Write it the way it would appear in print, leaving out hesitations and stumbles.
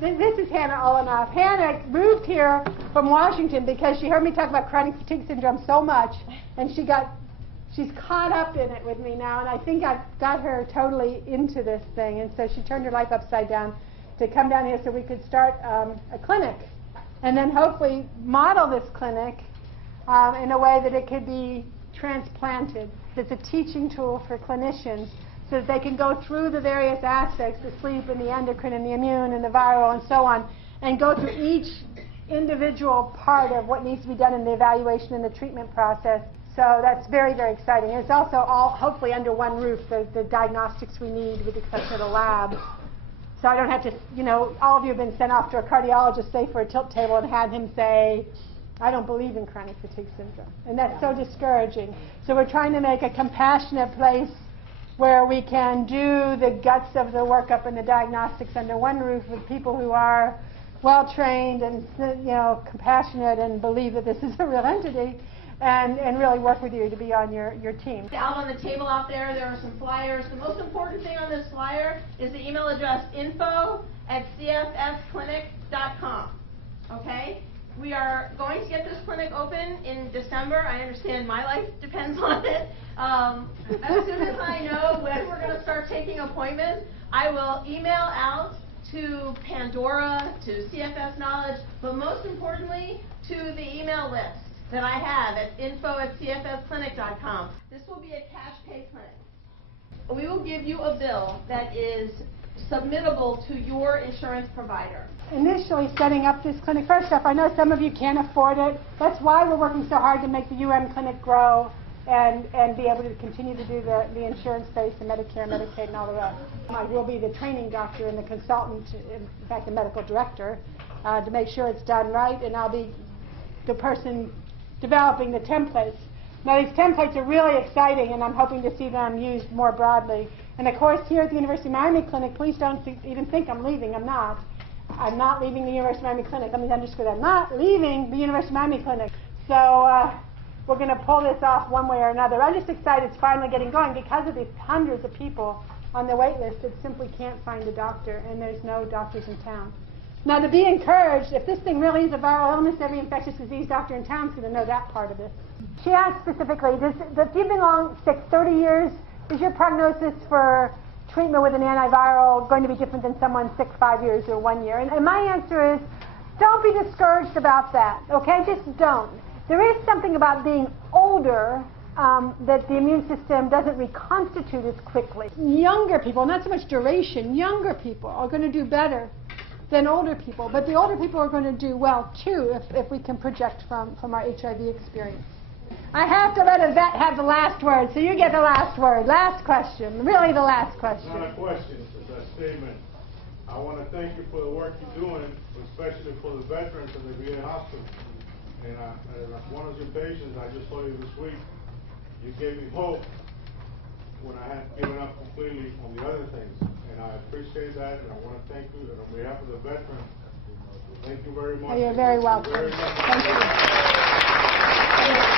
this is Hannah Olenoff. Hannah moved here from Washington because she heard me talk about chronic fatigue syndrome so much, and she's caught up in it with me now, and I think I've got her totally into this thing, and so she turned her life upside down to come down here so we could start a clinic, and then hopefully model this clinic in a way that it could be transplanted. It's a teaching tool for clinicians so that they can go through the various aspects, the sleep and the endocrine and the immune and the viral and so on, and go through each individual part of what needs to be done in the evaluation and the treatment process. So that's very, very exciting. And it's also all hopefully under one roof, the diagnostics we need with the exception of the lab. So I don't have to, you know, all of you have been sent off to a cardiologist, say, for a tilt table and had him say, I don't believe in chronic fatigue syndrome. And that's so discouraging. So we're trying to make a compassionate place where we can do the guts of the workup and the diagnostics under one roof with people who are well-trained and, you know, compassionate and believe that this is a real entity. And really work with you to be on your team. Out on the table out there, there are some flyers. The most important thing on this flyer is the email address info@cfsclinic.com. Okay? We are going to get this clinic open in December. I understand my life depends on it. As soon as I know when we're going to start taking appointments, I will email out to Pandora, to CFS Knowledge, but most importantly, to the email list that I have at info@cfsclinic.com. This will be a cash pay clinic. We will give you a bill that is submittable to your insurance provider. Initially setting up this clinic, first off, I know some of you can't afford it. That's why we're working so hard to make the UM clinic grow and be able to continue to do the insurance space, the Medicare, Medicaid, and all the rest. I will be the training doctor and the consultant, in fact the medical director, to make sure it's done right, and I'll be the person developing the templates. Now these templates are really exciting, and I'm hoping to see them used more broadly. And of course here at the University of Miami Clinic, please don't even think I'm leaving. I'm not. I'm not leaving the University of Miami Clinic. Let me underscore that. I'm not leaving the University of Miami Clinic. So we're going to pull this off one way or another. I'm just excited it's finally getting going because of these hundreds of people on the wait list that simply can't find a doctor, and there's no doctors in town. Now, to be encouraged, if this thing really is a viral illness, every infectious disease doctor in town is going to know that part of it. She asked specifically, if you've been sick 30 years, is your prognosis for treatment with an antiviral going to be different than someone sick 5 years or 1 year? And my answer is, don't be discouraged about that, okay? Just don't. There is something about being older that the immune system doesn't reconstitute as quickly. Younger people, not so much duration, younger people are going to do better than older people, but the older people are going to do well too if we can project from our HIV experience. I have to let a vet have the last word, so you get the last word. Last question, really the last question. It's not a question, it's a statement. I want to thank you for the work you're doing, especially for the veterans of the VA hospital. And as one of your patients, I just told you this week, you gave me hope when I had given up completely on the other things. And I appreciate that, and I want to thank you, and on behalf of the veterans, thank you very much. You're very welcome. Very much. Thank you.